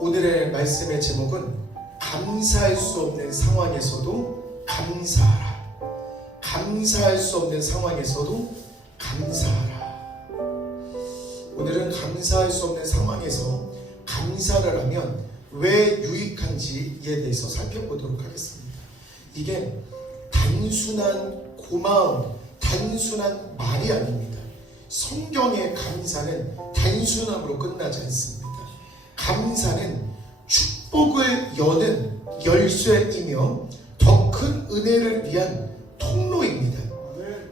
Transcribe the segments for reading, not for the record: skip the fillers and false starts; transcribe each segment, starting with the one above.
오늘의 말씀의 제목은 감사할 수 없는 상황에서도 감사하라. 감사할 수 없는 상황에서도 감사하라. 오늘은 감사할 수 없는 상황에서 감사를 하면 왜 유익한지에 대해서 살펴보도록 하겠습니다. 이게 단순한 고마움, 단순한 말이 아닙니다. 성경의 감사는 단순함으로 끝나지 않습니다. 감사는 축복을 여는 열쇠이며 더 큰 은혜를 위한 통로입니다.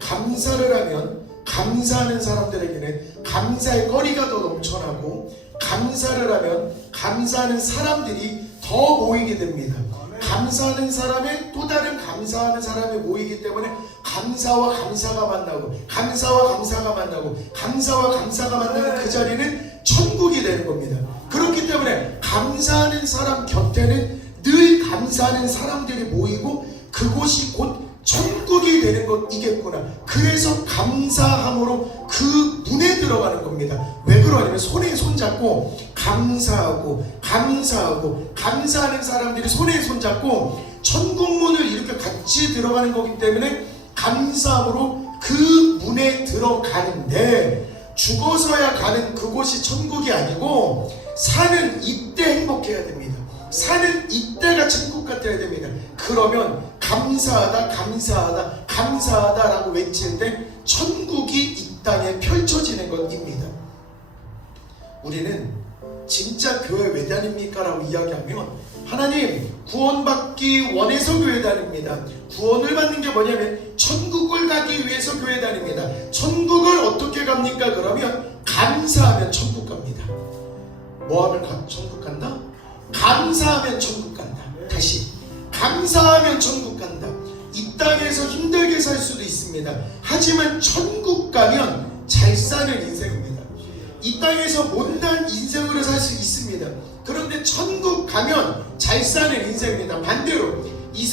감사를 하면 감사하는 사람들에게는 감사의 거리가 더 넘쳐나고, 감사를 하면 감사하는 사람들이 더 모이게 됩니다. 감사하는 사람의 또 다른 감사하는 사람이 모이기 때문에 감사와 감사가 만나고, 감사와 감사가 만나고, 감사와 감사가 만나는 그 자리는 천국이 되는 겁니다. 그렇기 때문에 감사하는 사람 곁에는 늘 감사하는 사람들이 모이고 그곳이 곧 천국이 되는 것이겠구나. 그래서 감사함으로 그 문에 들어가는 겁니다. 왜 그러냐면 손에 손잡고 감사하고 감사하고 감사하는 사람들이 손에 손잡고 천국문을 이렇게 같이 들어가는 거기 때문에 감사함으로 그 문에 들어가는데, 죽어서야 가는 그곳이 천국이 아니고 사는 이때 행복해야 됩니다. 사는 이때가 천국 같아야 됩니다. 그러면 감사하다 감사하다 감사하다 라고 외칠 때 천국이 이 땅에 펼쳐지는 것입니다. 우리는 진짜 교회 왜 다닙니까? 라고 이야기하면 하나님 구원받기 원해서 교회 다닙니다. 구원을 받는 게 뭐냐면 천국을 가기 위해서 교회 다닙니다. 천국을 어떻게 갑니까? 그러면 감사하면 천국 갑니다. 뭐하면 천국 간다? 감사하면 천국 간다. 다시 감사하면 천국 간다. 이 땅에서 힘들게 살 수도 있습니다. 하지만 천국 가면 잘 사는 인생입니다. 이 땅에서 못난 인생으로 살 수 있습니다. 그런데 천국 가면 잘 사는 인생입니다. 반대로 이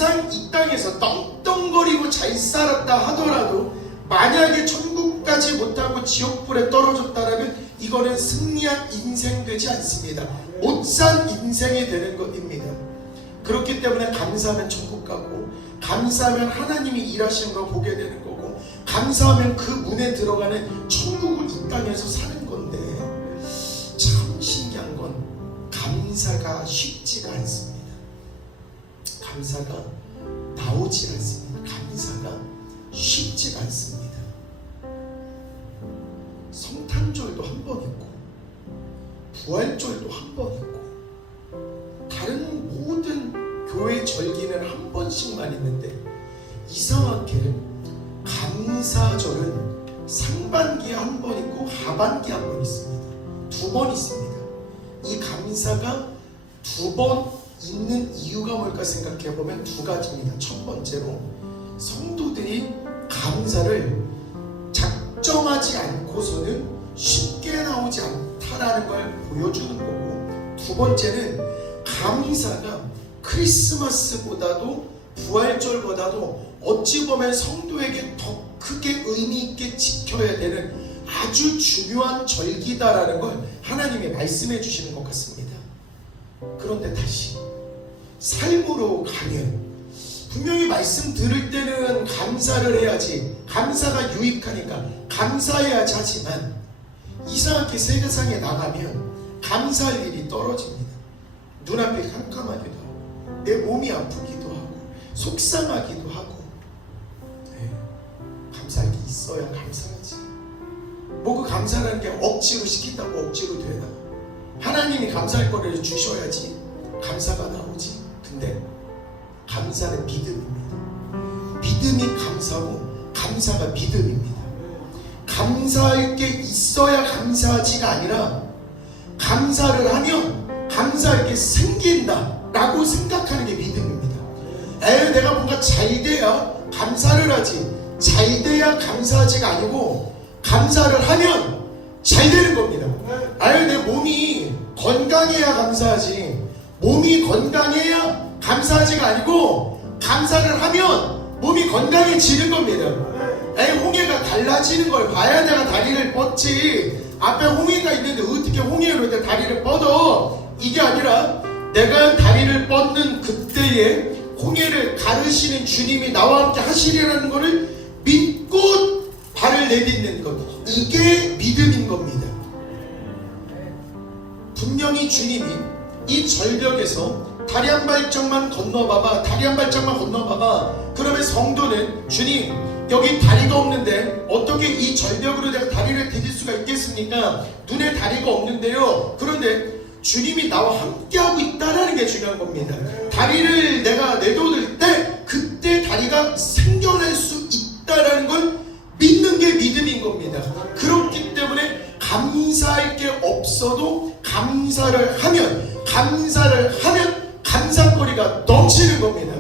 땅에서 떵떵거리고 잘 살았다 하더라도 만약에 천국 가지 못하고 지옥불에 떨어졌다라면 이거는 승리한 인생 되지 않습니다. 못 산 인생이 되는 것입니다. 그렇기 때문에 감사하면 천국 가고, 감사하면 하나님이 일하시는 걸 보게 되는 거고, 감사하면 그 문에 들어가는 천국을 이 땅에서 사는 건데, 참 신기한 건 감사가 쉽지가 않습니다. 감사가 나오지 않습니다. 감사가 쉽지가 않습니다. 성탄절도 한 번 있고 부활절도 한 번 있고 다른 모든 교회 절기는 한 번씩만 있는데, 이상하게 감사절은 상반기에 한 번 있고 하반기에 한 번 있습니다. 두 번 있습니다. 이 감사가 두 번 있는 이유가 뭘까 생각해보면 두 가지입니다. 첫 번째로 성도들이 감사를 작정하지 않고서는 쉽게 나오지 않다라는 걸 보여주는 거고, 두 번째는 감사가 크리스마스보다도 부활절보다도 어찌 보면 성도에게 더 크게 의미 있게 지켜야 되는 아주 중요한 절기다라는 걸 하나님이 말씀해 주시는 것 같습니다. 그런데 다시 삶으로 가면 분명히 말씀 들을 때는 감사를 해야지, 감사가 유익하니까 감사해야지 하지만 이상하게 세상에 나가면 감사할 일이 떨어집니다. 눈앞이 캄캄하기도 하고 내 몸이 아프기도 하고 속상하기도 하고, 감사할 게 있어야 감사하지. 뭐 그 감사라는 게 억지로 시킨다고 억지로 되나? 하나님이 감사할 거를 주셔야지 감사가 나오지. 근데 감사는 믿음입니다. 믿음이 감사고 감사가 믿음입니다. 감사할 게 있어야 감사하지가 아니라 감사를 하면 감사할 게 생긴다 라고 생각하는 게 믿음입니다. 내가 뭔가 잘 돼야 감사를 하지, 잘 돼야 감사하지가 아니고 감사를 하면 잘 되는 겁니다. 내 몸이 건강해야 감사하지, 몸이 건강해야 감사하지가 아니고 감사를 하면 몸이 건강해지는 겁니다. 홍해가 갈라지는 걸 봐야 내가 다리를 뻗지, 앞에 홍해가 있는데 어떻게 홍해로 다리를 뻗어? 이게 아니라 내가 다리를 뻗는 그때에 홍해를 가르시는 주님이 나와 함께 하시리라는 것을 믿고 발을 내딛는 것, 이게 믿음인 겁니다. 분명히 주님이 이 절벽에서 다리 한 발짝만 건너봐봐, 다리 한 발짝만 건너봐봐. 그러면 성도는 주님 여기 다리가 없는데 어떻게 이 절벽으로 내가 다리를 디딜 수가 있겠습니까? 눈에 다리가 없는데요. 그런데 주님이 나와 함께하고 있다는 게 중요한 겁니다. 다리를 내가 내놓을 때 그때 다리가 생겨날 수 있다는 걸 믿는 게 믿음인 겁니다. 그렇기 때문에 감사할 게 없어도 감사를 하면 감사거리가 넘치는 겁니다.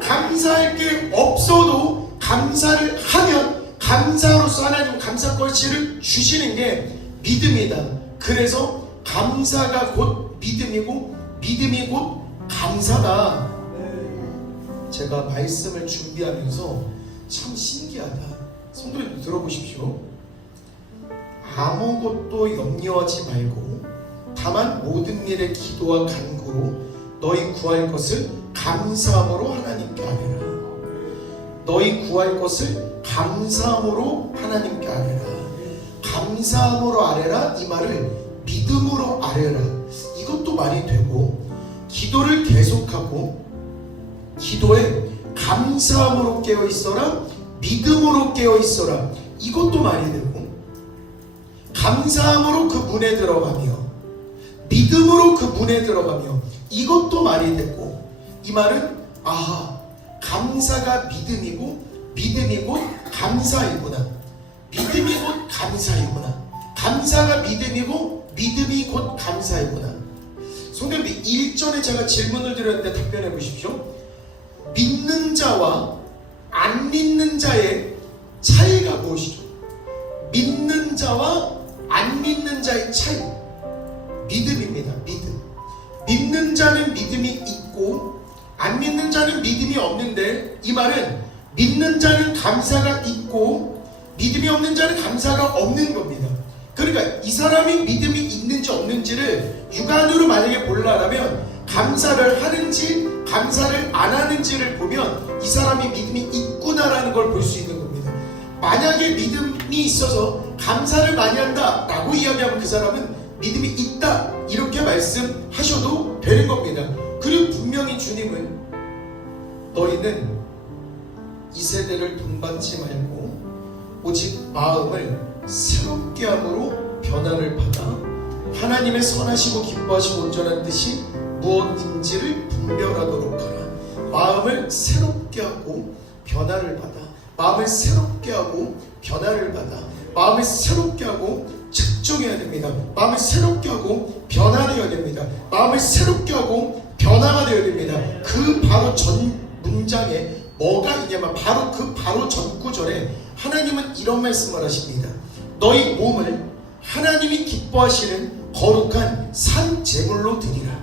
감사할 게 없어도 감사를 하면 감사로서 하나님 감사거리를 주시는 게 믿음이다. 그래서 감사가 곧 믿음이고 믿음이 곧 감사다. 제가 말씀을 준비하면서 참 신기하다. 성도님 들어보십시오. 아무것도 염려하지 말고 다만 모든 일에 기도와 간구로 너희 구할 것을 감사함으로 하나님께 아뢰라. 너희 구할 것을 감사함으로 하나님께 아뢰라. 감사함으로 아뢰라. 이 말을 믿음으로 아뢰라. 이것도 말이 되고, 기도를 계속하고 기도에 감사함으로 깨어있어라, 믿음으로 깨어있어라. 이것도 말이 되고, 감사함으로 그 문에 들어가며 믿음으로 그 문에 들어가며, 이것도 말이 되고, 이 말은 감사가 믿음이고 믿음이 곧 감사이구나. 믿음이 곧 감사이구나. 감사가 믿음이고 믿음이 곧 감사이구나. 성경님 1절에 제가 질문을 드렸는데 답변해 보십시오. 믿는 자와 안 믿는 자의 차이가 무엇이죠? 믿는 자와 안 믿는 자의 차이, 믿음입니다. 믿음. 믿는 자는 믿음이 있고 안 믿는 자는 믿음이 없는데, 이 말은 믿는 자는 감사가 있고 믿음이 없는 자는 감사가 없는 겁니다. 그러니까 이 사람이 믿음이 있는지 없는지를 육안으로 만약에 보려면 감사를 하는지 감사를 안 하는지를 보면 이 사람이 믿음이 있구나라는 걸 볼 수 있는 겁니다. 만약에 믿음이 있어서 감사를 많이 한다 라고 이야기하면 그 사람은 믿음이 있다 이렇게 말씀하셔도 되는 겁니다. 그리고 분명히 주님은 너희는 이 세대를 본받지 말고 오직 마음을 새롭게 함으로 변화를 받아 하나님의 선하시고 기뻐하시고 온전한 뜻이 무엇인지를 분별하도록 하라. 마음을 새롭게 하고 변화를 받아, 마음을 새롭게 하고 변화를 받아, 마음을 새롭게 하고 측정해야 됩니다. 마음을 새롭게 하고 변화되어야 됩니다. 마음을 새롭게 하고 변화가 되어야 됩니다. 그 바로 전 문장에 뭐가 있냐면 바로 전 구절에 하나님은 이런 말씀을 하십니다. 너희 몸을 하나님이 기뻐하시는 거룩한 산 제물로 드리라.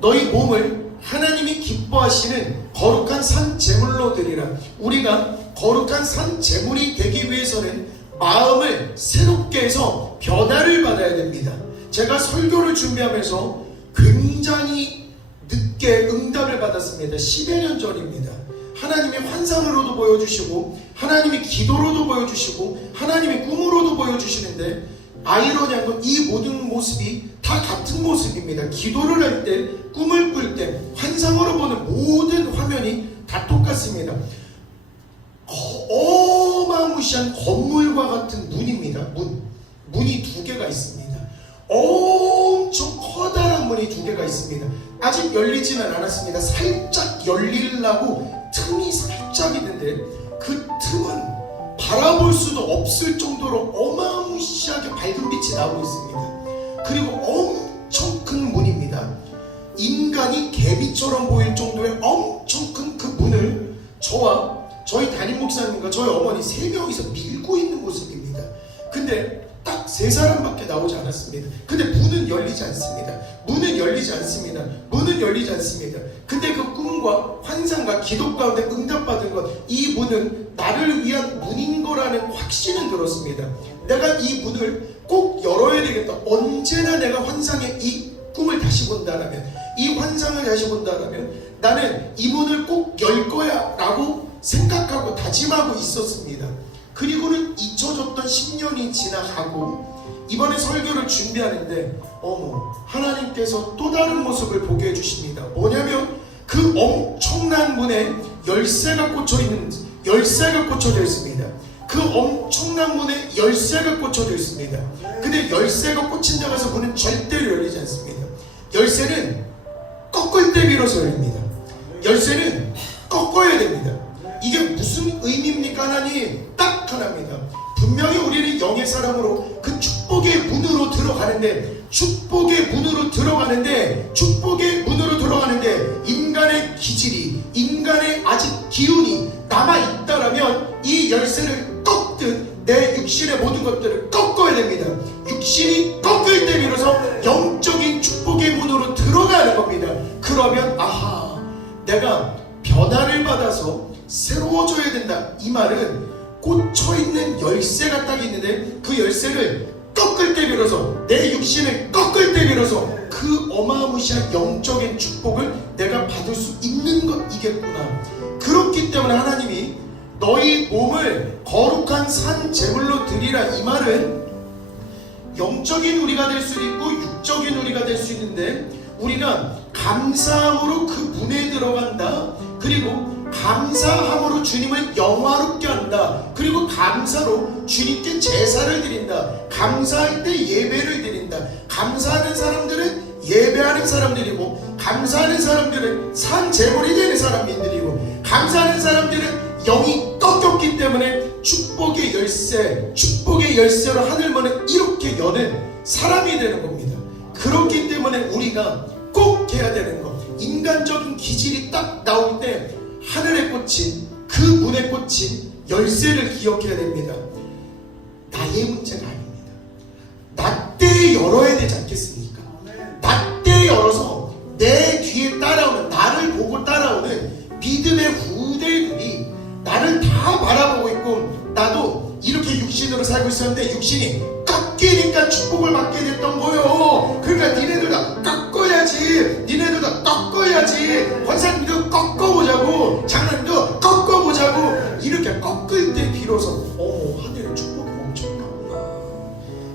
너희 몸을 하나님이 기뻐하시는 거룩한 산 제물로 드리라. 우리가 거룩한 산 제물이 되기 위해서는 마음을 새롭게 해서 변화를 받아야 됩니다. 제가 설교를 준비하면서 굉장히 늦게 응답을 받았습니다. 10여 년 전입니다. 하나님이 환상으로도 보여주시고 하나님이 기도로도 보여주시고 하나님이 꿈으로도 보여주시는데, 아이러니한 건 이 모든 모습이 다 같은 모습입니다. 기도를 할 때, 꿈을 꿀 때, 환상으로 보는 모든 화면이 다 똑같습니다. 어마무시한 건물과 같은 문입니다. 문이 두 개가 있습니다. 엄청 커다란 문이 두 개가 있습니다. 아직 열리지는 않았습니다. 살짝 열리려고 틈이 살짝 있는데, 그 틈은 바라볼 수도 없을 정도로 어마무시하게 밝은 빛이 나오고 있습니다. 그리고 엄청 큰 문입니다. 인간이 개미처럼 보일 정도의 엄청 큰 그 문을 저와 저희 담임 목사님과 저희 어머니 3명이서 밀고 있는 모습입니다. 근데 딱 3사람밖에 나오지 않았습니다. 근데 문은 열리지 않습니다. 문은 열리지 않습니다. 문은 열리지 않습니다. 근데 그 꿈과 환상과 기도 가운데 응답받은 것, 이 문은 나를 위한 문인 거라는 확신은 들었습니다. 내가 이 문을 꼭 열어야 되겠다. 언제나 내가 환상의 이 꿈을 다시 본다라면, 이 환상을 다시 본다라면 나는 이 문을 꼭 열 거야 라고 생각하고 다짐하고 있었습니다. 그리고는 잊혀졌던 10년이 지나가고 이번에 설교를 준비하는데 하나님께서 또 다른 모습을 보게 해주십니다. 뭐냐면 그 엄청난 문에 열쇠가 꽂혀져 있습니다. 그 엄청난 문에 열쇠가 꽂혀져 있습니다. 근데 열쇠가 꽂힌 데 가서 문은 절대로 열리지 않습니다. 열쇠는 꺾을 때 비로소 열립니다. 열쇠는 꺾어야 됩니다. 이게 무슨 의미입니까? 하나님? 딱 하나입니다. 분명히 우리는 영의 사람으로 그 축복의 문으로 들어가는데 인간의 기질이, 인간의 아직 기운이 남아있다라면 이 열쇠를 꺾듯 내 육신의 모든 것들을 꺾어야 됩니다. 육신이 꺾을 때 비로소 영적인 축복의 문으로 들어가는 겁니다. 그러면 내가 변화를 받아서 새로워져야 된다. 이 말은 꽂혀있는 열쇠가 딱 있는데 그 열쇠를 꺾을 때 비로소, 내 육신을 꺾을 때 비로소 그 어마무시한 영적인 축복을 내가 받을 수 있는 것이겠구나. 그렇기 때문에 하나님이 너희 몸을 거룩한 산 제물로 드리라, 이 말은 영적인 우리가 될 수도 있고 육적인 우리가 될 수 있는데, 우리가 감사함으로 그 문에 들어간다. 그리고 감사함으로 주님을 영화롭게 한다. 그리고 감사로 주님께 제사를 드린다. 감사할 때 예배를 드린다. 감사하는 사람들은 예배하는 사람들이고, 감사하는 사람들은 산 제물이 되는 사람들이고, 감사하는 사람들은 영이 꺾였기 때문에 축복의 열쇠로 하늘문을 이렇게 여는 사람이 되는 겁니다. 그렇기 때문에 우리가 꼭 해야 되는 것, 인간적인 기질이 딱 나올 때 하늘에 꽂힌, 그 문에 꽂힌 열쇠를 기억해야 됩니다. 나의 문제가 아닙니다. 나 때 열어야 되지 않겠습니까? 나 때 열어서 내 뒤에 따라오는, 나를 보고 따라오는 믿음의 후대들이 나를 다 바라보고 있고, 나도 이렇게 육신으로 살고 있었는데 육신이 꺾이니까 축복을 받게 됐던 거요. 그러니까 니네들 다 꺾어야지, 권사님도 꺾어보자고, 장로님도 꺾어보자고. 이렇게 꺾을 때 비로소 하늘의 축복이 엄청나구나,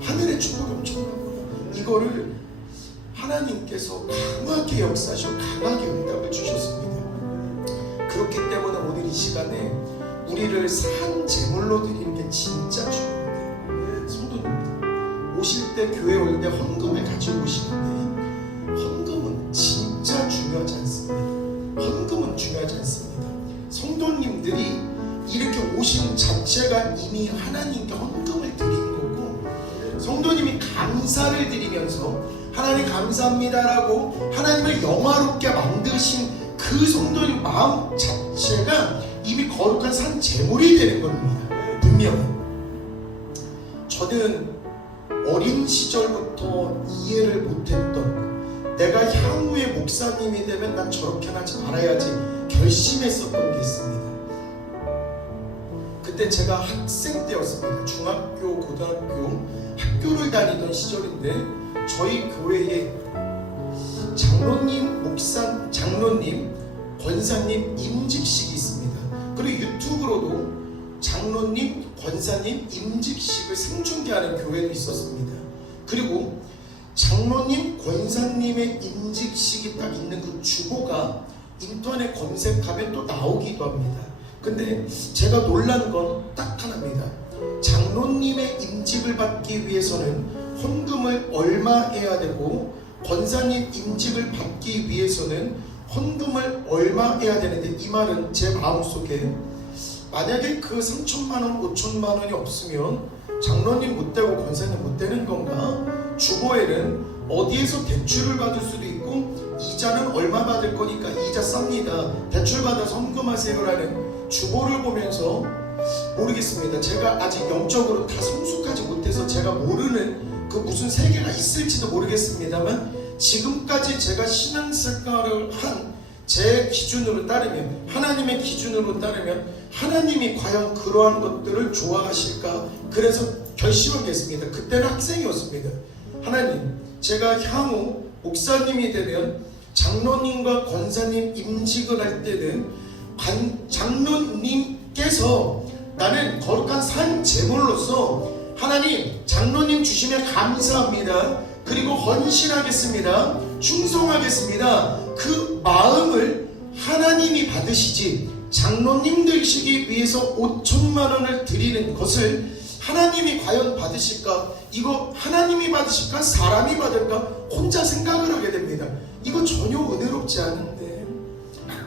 하늘의 축복이 엄청나구나. 이거를 하나님께서 강하게 역사하시고 강하게 응답을 주셨습니다. 그렇기 때문에 오늘 이 시간에 우리를 산 제물로 드리는 게 진짜 중요합니다. 성도님들, 오실 때, 교회 올 때 헌금을 가지고 오시는데 헌금은 진짜 중요하지 않습니다. 헌금은 중요하지 않습니다. 성도님들이 이렇게 오신 자체가 이미 하나님께 헌금을 드린 거고, 성도님이 감사를 드리면서 하나님 감사합니다라고 하나님을 영화롭게 만드신 그 성도님 마음 자체가 이미 거룩한 산 제물이 되는 겁니다. 분명히 저는 어린 시절부터 이해를 못했던, 내가 향후에 목사님이 되면 난 저렇게 하지 말아야지 결심했었던 게 있습니다. 그때 제가 학생 때였습니다. 중학교, 고등학교 학교를 다니던 시절인데 저희 교회에 장로님, 권사님 임직식이 있습니다. 그리고 유튜브로도 장로님, 권사님 임직식을 생중계하는 교회도 있었습니다. 그리고 장로님, 권사님의 임직식이 딱 있는 그 주보가 인터넷 검색하면 또 나오기도 합니다. 근데 제가 놀란 건 딱 하나입니다. 장로님의 임직을 받기 위해서는 헌금을 얼마 해야 되고, 권사님 임직을 받기 위해서는 헌금을 얼마 해야 되는데, 이 말은 제 마음속에 만약에 그 3천만 원, 5천만 원이 없으면 장로님 못 되고 권사님 못 되는 건가? 주보에는 어디에서 대출을 받을 수도 있고, 이자는 얼마 받을 거니까 이자 쌉니다, 대출 받아서 헌금하세요라는 주보를 보면서 모르겠습니다. 제가 아직 영적으로 다 성숙하지 못해서 제가 모르는 그 무슨 세계가 있을지도 모르겠습니다만, 지금까지 제가 신앙생활을 한 제 기준으로 따르면, 하나님의 기준으로 따르면 하나님이 과연 그러한 것들을 좋아하실까? 그래서 결심하겠습니다. 그때는 학생이었습니다. 하나님, 제가 향후 목사님이 되면 장로님과 권사님 임직을 할 때는 장로님께서 나는 거룩한 산 제물로서 하나님 장로님 주시면 감사합니다. 그리고 헌신하겠습니다. 충성하겠습니다. 그 마음을 하나님이 받으시지 장로님 되시기 위해서 5천만 원을 드리는 것을 하나님이 과연 받으실까? 이거 하나님이 받으실까? 사람이 받을까? 혼자 생각을 하게 됩니다. 이거 전혀 은혜롭지 않은데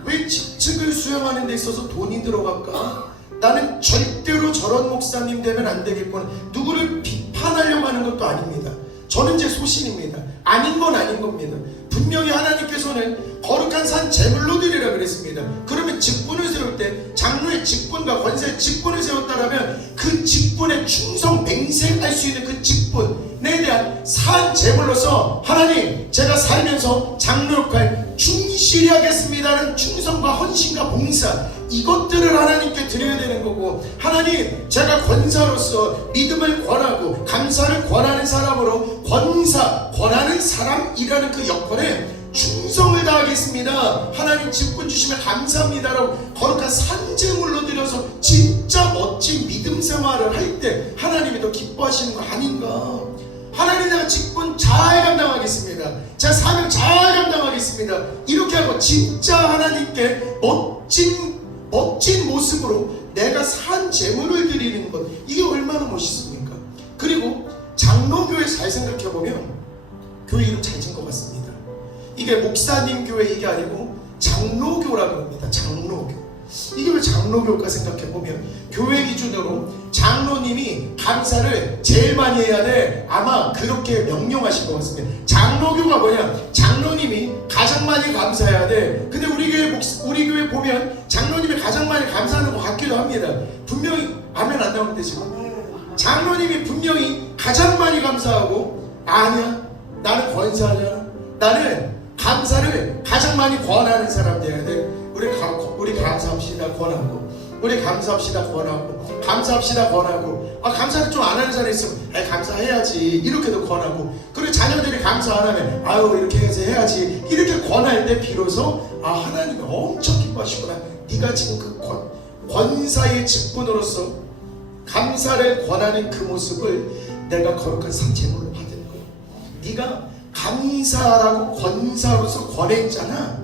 왜 직책을 수행하는 데 있어서 돈이 들어갈까? 나는 절대로 저런 목사님 되면 안 되겠구나. 누구를 비판하려고 하는 것도 아닙니다. 저는 제 소신입니다. 아닌 건 아닌 겁니다. 분명히 하나님께서는 거룩한 산 제물로 드리라 그랬습니다. 그러면 직분을 세울 때 장로의 직분과 권사의 직분을 세웠다라면 그 직분에 충성 맹세할 수 있는 그 직분에 대한 산 제물로서 하나님 제가 살면서 장로 역할 충실히 하겠습니다는 충성과 헌신과 봉사 이것들을 하나님께 드려야 되는 거고 하나님 제가 권사로서 믿음을 권하고 감사를 권하는 사람으로 권하는 사람이라는 그 역할에 충성을 다하겠습니다. 하나님 직분 주시면 감사합니다라고 거룩한 산제물로 드려서 진짜 멋진 믿음 생활을 할 때 하나님이 더 기뻐하시는 거 아닌가? 하나님 내가 직분 잘 감당하겠습니다. 제가 사명 잘 감당하겠습니다. 이렇게 하고 진짜 하나님께 멋진 모습으로 내가 산 제물을 드리는 것 이게 얼마나 멋있습니까? 그리고 장로교회 잘 생각해보면 교회 이름 잘 지은 것 같습니다. 이게 목사님 교회 이게 아니고 장로교라고 합니다. 장로교. 이게 왜 장로교일까 생각해보면 교회 기준으로 장로님이 감사를 제일 많이 해야 돼. 아마 그렇게 명령하신 것 같습니다. 장로교가 뭐냐? 장로님이 가장 많이 감사해야 돼. 근데 우리 교회 보면 장로님이 가장 많이 감사하는 것 같기도 합니다. 분명히 아멘 안 나오는데 지금 장로님이 분명히 가장 많이 감사하고 아니야 나는 권사냐 나는 감사를 가장 많이 권하는 사람 돼야 돼. 우리 감사합시다 권하고 우리 감사합시다 권하고 감사합시다 권하고 감사를 좀 안 하는 사람이 있으면 감사해야지 이렇게도 권하고 그리고 자녀들이 감사 안 하면 아유 이렇게 해서 해야지 이렇게 권할 때 비로소 하나님이 엄청 기뻐하시구나. 네가 지금 그 권사의 직분으로서 감사를 권하는 그 모습을 내가 거룩한 산제물로 받은 거야. 네가 감사라고 권사로서 권했잖아.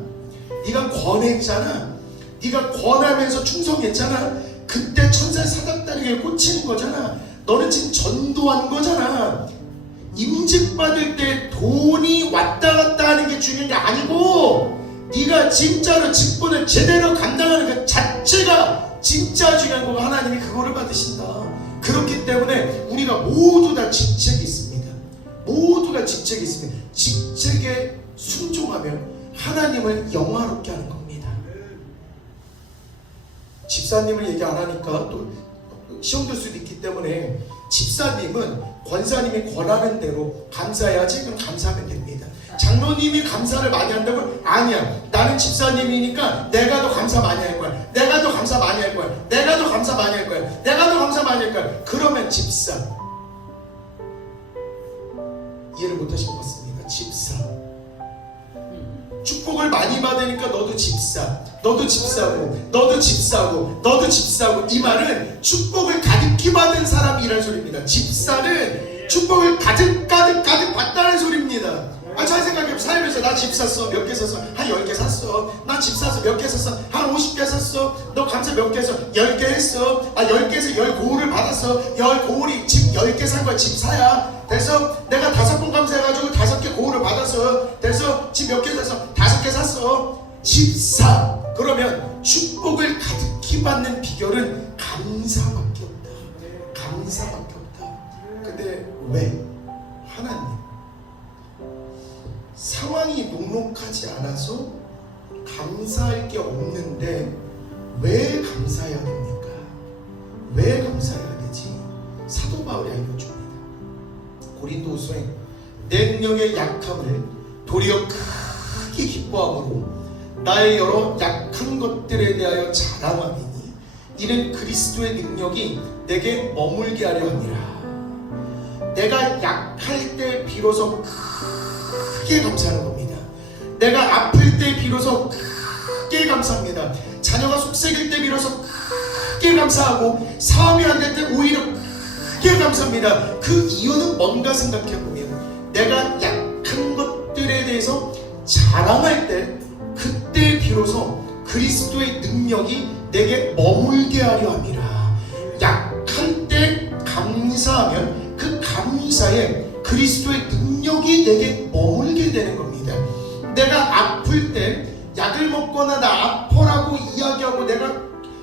네가 권했잖아. 네가 권하면서 충성했잖아. 그때 천사의 사닥다리에 꽂히는 거잖아. 너는 지금 전도한 거잖아. 임직받을 때 돈이 왔다 갔다 하는 게 중요한 게 아니고 네가 진짜로 직분을 제대로 감당하는 그 자체가 진짜 중요한 거고 하나님이 그거를 받으신다. 그렇기 때문에 우리가 모두 다 직책이 있습니다. 모두가 직책이 있습니다. 직책에 순종하면 하나님을 영화롭게 하는 겁니다. 집사님을 얘기 안 하니까 또 시험 들 수도 있기 때문에 집사님은 권사님이 권하는 대로 감사해야지. 그럼 감사하면 됩니다. 장로님이 감사를 많이 한다고 아니야. 나는 집사님이니까 내가 더 감사 많이 할 거야. 내가 더 감사 많이 할 거야. 내가 더 감사 많이 할 거야. 내가 더 감사 많이 할 거야. 그러면 집사 이해를 못하신 것 같습니다. 집사 축복을 많이 받으니까 너도 집사, 너도 집사고, 너도 집사고, 너도 집사고. 이 말은 축복을 가득히 받은 사람이라는 소리입니다. 집사는 축복을 가득 받다는 소리입니다. 잘 생각해보면 살면서 나 집 샀어. 몇 개 샀어? 한 10개 샀어. 나 집 샀어. 몇 개 샀어? 한 50개 샀어. 너 감사 몇 개 했어? 10개 했어. 10개에서 10고울을 받았어. 10고울이 집 10개 산 거야. 집 사야. 그래서 내가 5번 감사해가지고 5개 고울을 받았어. 그래서 집 몇 개 샀어? 5개 샀어. 집사. 그러면 축복을 가득히 받는 비결은 감사밖에 없다. 감사밖에 없다. 근데 왜? 하나님 상황이 녹록하지 않아서 감사할 게 없는데 왜 감사해야 됩니까? 왜 감사해야 되지? 사도 바울이 알려줍니다. 고린도후서에 내 능력의 약함을 도리어 크게 기뻐함으로 나의 여러 약한 것들에 대하여 자랑함이니 이는 그리스도의 능력이 내게 머물게 하려 함이라. 내가 약할 때 비로소 크게 감사하는 겁니다. 내가 아플 때 비로소 크게 감사합니다. 자녀가 속썩일 때 비로소 크게 감사하고, 사업이 안 될 때 오히려 크게 감사합니다. 그 이유는 뭔가 생각해보면, 내가 약한 것들에 대해서 자랑할 때, 그때 비로소 그리스도의 능력이 내게 머물게 하려 함이라. 약할 때 감사하면 그 감사에 그리스도의 능력이 내게 머물게 되는 겁니다. 내가 아플 때 약을 먹거나 나 아파라고 이야기하고 내가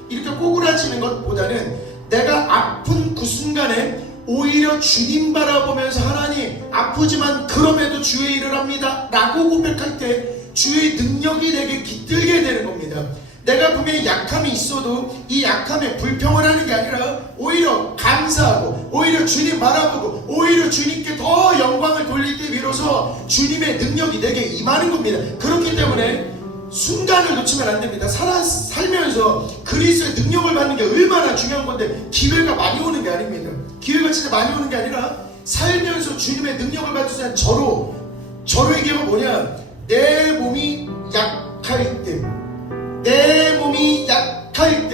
이렇게 꼬꾸라지는 것보다는, 내가 아픈 그 순간에 오히려 주님 바라보면서, 하나님 아프지만 그럼에도 주의 일을 합니다 라고 고백할 때 주의 능력이 내게 깃들게 되는 겁니다. 내가 분명히 약함이 있어도 이 약함에 불평을 하는 게 아니라 오히려 감사하고, 오히려 주님 바라보고, 오히려 주님께 더 영광을 돌릴 때 비로소 주님의 능력이 내게 임하는 겁니다. 그렇기 때문에 순간을 놓치면 안 됩니다. 살면서 그리스도의 능력을 받는 게 얼마나 중요한 건데, 기회가 많이 오는 게 아닙니다. 기회가 진짜 많이 오는 게 아니라, 살면서 주님의 능력을 받으면 저로 얘기가 뭐냐, 내 몸이 약할 때, 내 몸이 약할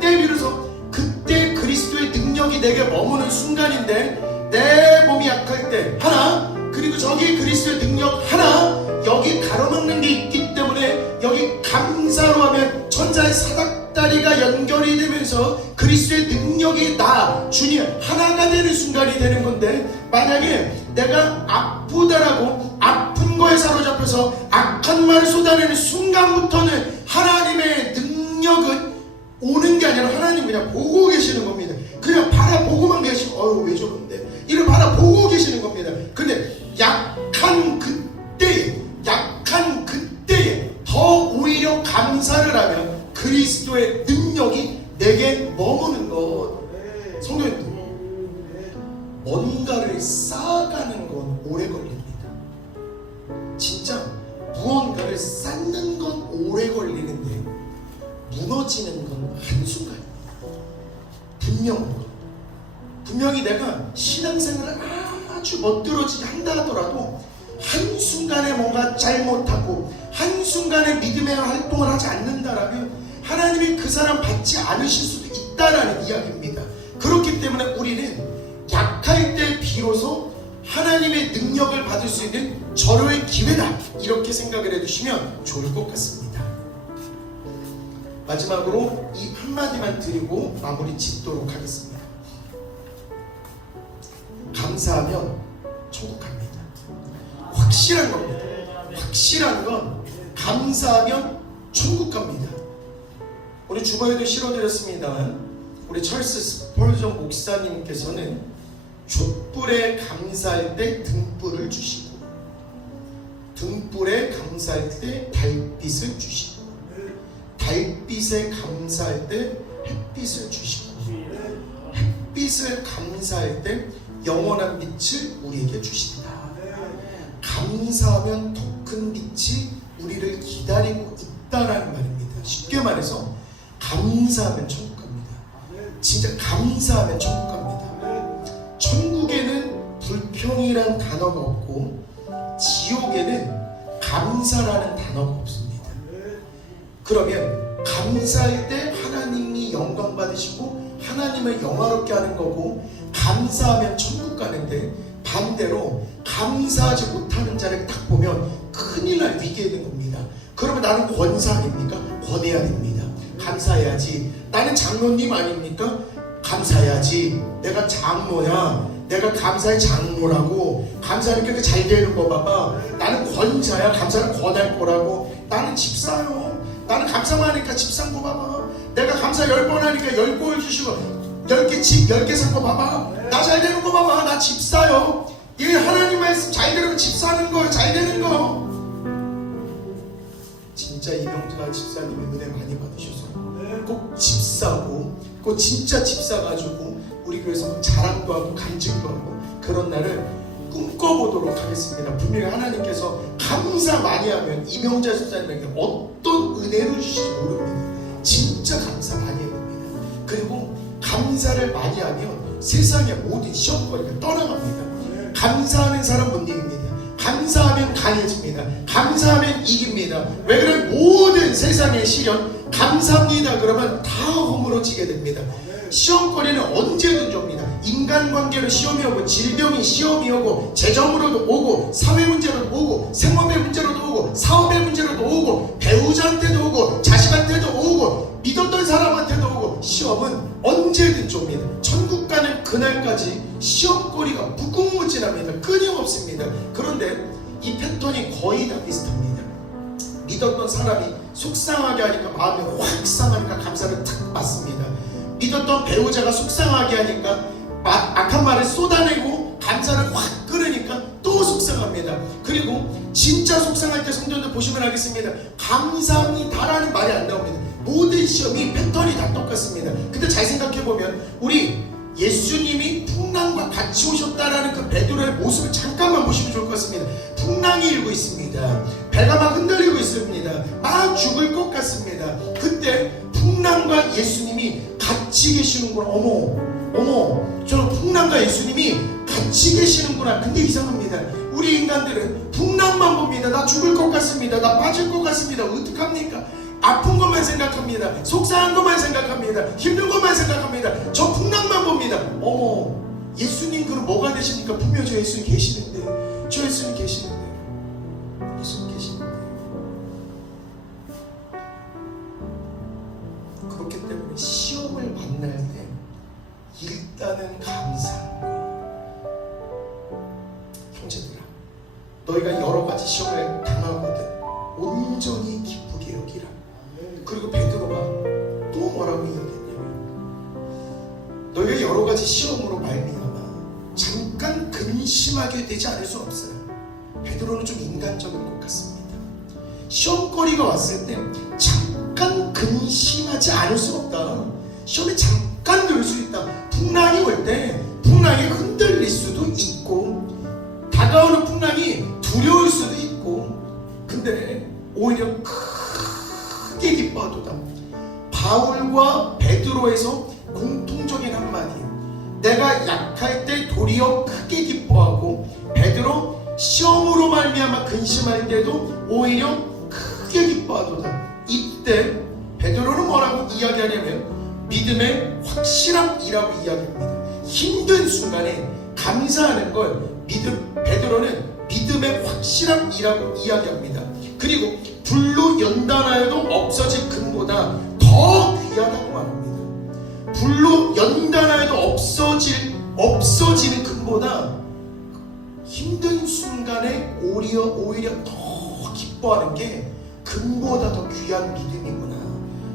때 비로소 그때 그리스도의 능력이 내게 머무는 순간인데, 내 몸이 약할 때 하나, 그리고 저기 그리스도의 능력 하나, 여기 가로막는 게 있기 때문에 여기 감사로 하면 천사의 사닥다리가 연결이 되면서 그리스도의 능력이 나 주님 하나가 되는 순간이 되는 건데, 만약에 내가 아프다라고 아픈 거에 사로잡혀서 악한 말을 쏟아내는 순간부터는 하나님의 능력은 오는 게 아니라 하나님 그냥 보고 계시는 겁니다. 그냥 바라보고만 계시고, 어휴 왜 저런데, 이를 바라보고 계시는 겁니다. 근데 약한 그때에 더 오히려 감사를 하면 그리스도의 능력이 내게 머무는 것. 성도님들, 뭔가를 쌓아가는 건 오래 걸립니다. 진짜 무언가를 쌓는 건 오래 걸리는데 무너지는 건 한순간입니다. 분명히 내가 신앙생활을 아주 멋들어지게 한다 하더라도 한순간에 뭔가 잘못하고 한순간에 믿음의 활동을 하지 않는다라면 하나님이 그 사람 받지 않으실 수도 있다라는 이야기입니다. 그렇기 때문에 우리는 약할 때 비로소 하나님의 능력을 받을 수 있는 절호의 기회다, 이렇게 생각을 해주시면 좋을 것 같습니다. 마지막으로 이 한마디만 드리고 마무리 짓도록 하겠습니다. 감사하면 천국 갑니다. 확실한 겁니다. 확실한 건 감사하면 천국 갑니다. 우리 주보에도 실어드렸습니다만, 우리 찰스 스펄전 목사님께서는 족불에 감사할 때 등불을 주시고, 등불에 감사할 때 달빛을 주시고, 달빛에 감사할 때 햇빛을 주시고, 햇빛을 감사할 때 영원한 빛을 우리에게 주신다. 감사하면 더 큰 빛이 우리를 기다리고 있다라는 말입니다. 쉽게 말해서 감사하면 천국 갑니다. 진짜 감사하면 천국 갑니다. 천국에는 불평이란 단어가 없고 지옥에는 감사라는 단어가 없습니다. 그러면 감사할 때 하나님이 영광 받으시고 하나님을 영화롭게 하는 거고, 감사하면 천국 가는데, 반대로 감사하지 못하는 자를 딱 보면 큰일 날 위기에 있는 겁니다. 그러면 나는 권사 아닙니까? 권해야 됩니다. 감사해야지. 나는 장로님 아닙니까? 감사해야지. 내가 장로야. 내가 감사의 장로라고. 감사하니까 그렇게 잘 되는 거 봐봐. 나는 권사야. 감사는 권할 거라고. 나는 집사요. 나는 감사만 하니까 집 산 거 봐봐. 내가 감사 10번 하니까 10골 주시고 10개 집 10개 산 거 봐봐. 나 잘 되는 거 봐봐. 나 집사요. 이 하나님 말씀 잘 들으면 집 사는 거, 잘 되는 거. 진짜 이명자 집사님의 은혜 많이 받으셔서 꼭 집사고, 꼭 진짜 집사가지고 우리 교회에서 자랑도 하고 간증도 하고 그런 날을 꿈꿔보도록 하겠습니다. 분명히 하나님께서 감사 많이 하면 이명자 집사님에게 어떤 은혜를 주실지 모릅니다. 진짜 감사 많이 해야 됩니다. 그리고 감사를 많이 하면 세상의 모든 시험거리가 떠나갑니다. 감사하는 사람 못 이깁니다. 감사하면 강해집니다. 감사하면 이깁니다. 왜 그래? 모든 세상의 시련 감사합니다 그러면 다 허물어지게 됩니다. 시험거리는 언제든지 옵니다. 인간관계로 시험이 오고, 질병이 시험이 오고, 재정으로도 오고, 사회 문제로도 오고, 생업의 문제로도 오고, 사업의 문제로도 오고, 배우자한테도 오고, 자식한테도 오고, 믿었던 사람한테도 오고, 시험은 언제든지 옵니다. 천국 가는 그날까지 시험거리가 무궁무진합니다. 끊임없습니다. 그런데 이 패턴이 거의 다 비슷합니다. 믿었던 사람이 속상하게 하니까 마음이 확 상하니까 감사를 탁 받습니다. 믿었던 배우자가 속상하게 하니까 악한 말을 쏟아내고 감사를 확 끊으니까 또 속상합니다. 그리고 진짜 속상할 때 성도님들 보시면 알겠습니다. 감사합니다라는 말이 안 나옵니다. 모든 시험이 패턴이 다 똑같습니다. 근데 잘 생각해보면 우리 예수님이 풍랑과 같이 오셨다라는 그 베드로의 모습을 잠깐만 보시면 좋을 것 같습니다. 풍랑이 일고 있습니다. 배가 막 흔들리고 있습니다. 막 죽을 것 같습니다. 그때 풍랑과 예수님이 같이 계시는구나. 어머, 저 풍랑과 예수님이 같이 계시는구나. 근데 이상합니다. 우리 인간들은 풍랑만 봅니다. 나 죽을 것 같습니다. 나 빠질 것 같습니다. 어떡합니까? 아픈 것만 생각합니다. 속상한 것만 생각합니다. 힘든 것만 생각합니다. 저 풍랑만 봅니다. 어머, 예수님 그럼 뭐가 되십니까? 분명 저 예수님 계시는데, 저 예수님 계시는데, 예수님 계시는데. 그렇기 때문에 시험을 만날 때 일단은 감사합니다. 형제들아, 너희가 여러 가지 시험을 당하거든 온전히 기쁘게 여기라. 그리고 베드로가 또 뭐라고 이야기했냐면, 너희가 여러 가지 시험으로 말미암아 잠깐 근심하게 되지 않을 수 없어요. 베드로는 좀 인간적인 것 같습니다. 시험거리가 왔을 때 잠깐 근심하지 않을 수 없다. 시험에 잠깐 들 수 있다. 풍랑이 올 때 풍랑이 흔들릴 수도 있고, 다가오는 풍랑이 두려울 수도 있고, 근데 오히려 크게 기뻐하도다. 바울과 베드로에서 공통적인 한마디, 내가 약할 때 도리어 크게 기뻐하고, 베드로 시험으로 말미암아 근심할 때도 오히려 크게 기뻐하도다. 이때 베드로는 뭐라고 이야기하냐면 믿음의 확실함이라고 이야기합니다. 힘든 순간에 감사하는 걸 베드로는 믿음의 확실함이라고 이야기합니다. 그리고 불로 연단하여도 없어질 금보다 더 귀하다고 말합니다. 불로 연단하여도 없어지는 금보다 힘든 순간에 오히려 더 기뻐하는 게 금보다 더 귀한 믿음이구나.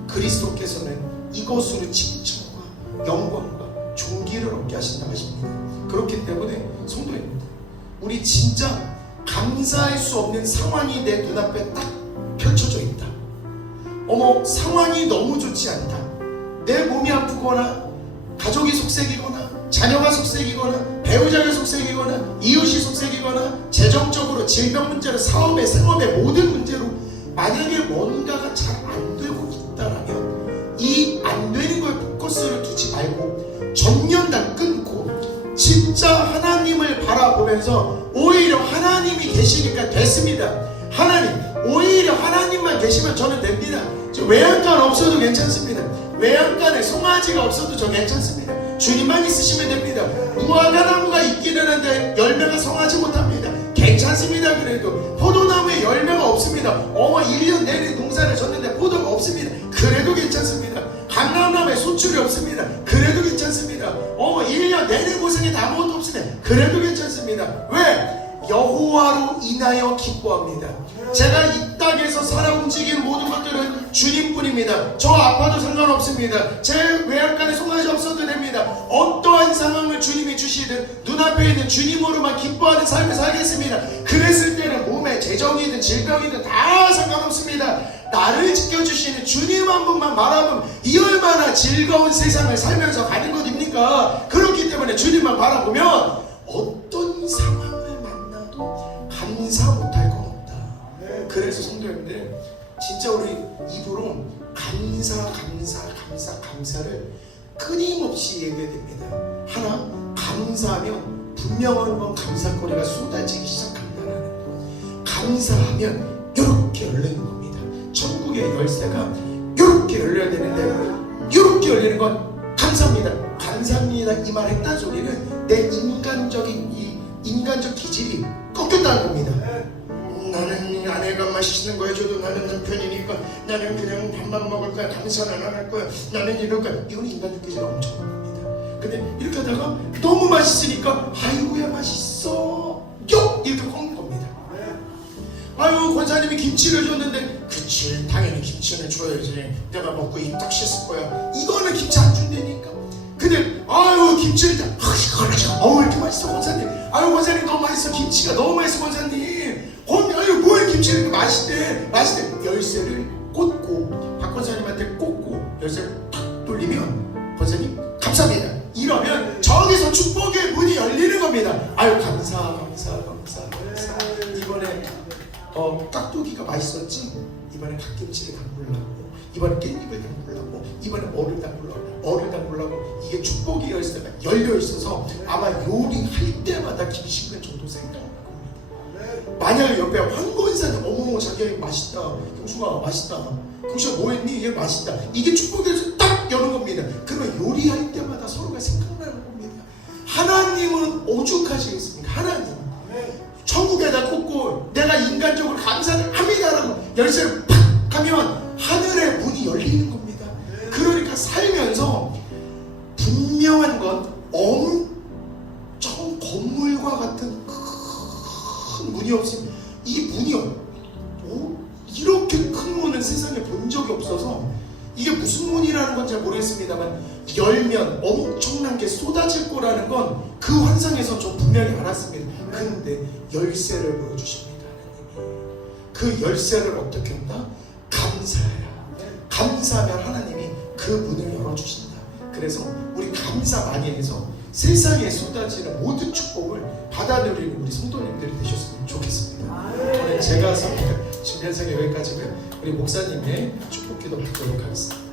그리스도께서는 이것으로 칭찬과 영광과 존귀를 얻게 하신다 하십니다. 그렇기 때문에 성도입니다. 우리 진짜 감사할 수 없는 상황이 내 눈앞에 딱 펼쳐져 있다. 어머, 상황이 너무 좋지 않다. 내 몸이 아프거나, 가족이 속색이거나, 자녀가 속색이거나, 배우자가 속색이거나, 이웃이 속색이거나, 재정적으로 질병 문제로, 사업에, 생업에 모든 문제로 만약에 뭔가가 잘 안 되고 있다라면 이 안 되는 거에 포커스를 두지 말고 전면 다 끊고 진짜 하나님을 바라보면서 오히려 하나님이 계시니까 됐습니다. 오히려 하나님만 계시면 저는 됩니다. 저 외양간 없어도 괜찮습니다. 외양간에 송아지가 없어도 저 괜찮습니다. 주님만 있으시면 됩니다. 무화과 나무가 있기는 한데 열매가 성하지 못합니다. 괜찮습니다. 그래도 포도나무에 열매가 없습니다. 1년 내내 농사를 졌는데 포도가 없습니다. 그래도 괜찮습니다. 감람나무에 소출이 없습니다. 그래도 괜찮습니다. 1년 내내 고생해도 아무것도 없습니다. 그래도 괜찮습니다. 왜? 여호와로 인하여 기뻐합니다. 제가 이 땅에서 살아 움직이는 모든 것들은 주님뿐입니다. 저 아파도 상관없습니다. 제 외양간에 송아지 없어도 됩니다. 어떠한 상황을 주님이 주시든 눈앞에 있는 주님으로만 기뻐하는 삶을 살겠습니다. 그랬을 때는 몸에 재정이든 질병이든 다 상관없습니다. 나를 지켜주시는 주님 한 분만 바라보면 이 얼마나 즐거운 세상을 살면서 가는 것입니까? 그렇기 때문에 주님만 바라보면 어떤 상황을 만나도 감사 못할 건 없다. 그래서 성도님들 진짜 우리 입으로 감사를 끊임없이 얘기해야 됩니다. 하나, 감사하면 분명한 건 감사거리가 쏟아지기 시작한다는 거. 감사하면 이렇게 열리는 겁니다. 천국의 열쇠가 이렇게 열려야 되는데 이렇게 열리는 건 감사합니다. 감사합니다 이 말 했다는 소리는 내 인간적 기질이 꺾였다는 겁니다. 나는 아내가 맛있는 거 해줘도 나는 남편이니까 나는 그냥 밥만 먹을 거야. 감사는 안 할 거야. 나는 이럴 거야. 이건 인간적 기질이 엄청납니다. 근데 이렇게 하다가 너무 맛있으니까 아이고야 맛있어 이렇게 꺾는 겁니다. 아유 권사님이 김치를 줬는데 그치 당연히 김치는 줘야지. 내가 먹고 입 딱 씻을 거야. 이거는 김치 안 준다니까. 근데 아유 김치를 딱 이렇게 맛있어 권사님. 아유 권사님 너무 맛있어. 김치가 너무 맛있어 권사님. 아유 뭐야 김치가 이렇게 맛있대. 열쇠를 꽂고 박 권사님한테 꽂고 열쇠를 탁 돌리면 권사님 감사합니다 이러면 저기서 축복의 문이 열리는 겁니다. 아유 감사. 이번에 깍두기가 맛있었지? 이번에 갓김치를 담글라고, 이번에 깻잎을 담글라고, 이번에 어를 담글라고. 이게 축복의 열쇠가 열려 있어서 아마 요리할 때마다 김식은 저도 생각날 겁니다. 만약에 옆에 황건사님 어머머 자기야 맛있다, 경수가 맛있다, 경수가 뭐했니? 얘 맛있다. 이게 축복의 열쇠 딱 여는 겁니다. 그러면 요리할 때마다 서로가 생각나는 겁니다. 하나님은 오죽하시겠습니까? 하나님 천국에다 꽂고 내가 인간적으로 감사를 합니다라고 열쇠를 팍 하면 하늘의 문이 열리는 겁니다. 그러니까 살면서 분명한 건 엄청 건물과 같은 큰 문이 없으면 이 문이 이렇게 큰 문은 세상에 본 적이 없어서 이게 무슨 문이라는 건 잘 모르겠습니다만 열면 엄청난 게 쏟아질 거라는 건 그 환상에서 좀 분명히 알았습니다. 근데 열쇠를 보여주십니다. 하나님이 그 열쇠를 어떻게 한다? 감사해라. 감사하면 하나님이 그 문을 열어주신다. 그래서 우리 감사 많이 해서 세상에 쏟아지는 모든 축복을 받아들이는 우리 성도님들이 되셨으면 좋겠습니다. 오늘 제가 준비한 설교 여기까지고요. 우리 목사님의 축복 기도 받도록 하겠습니다.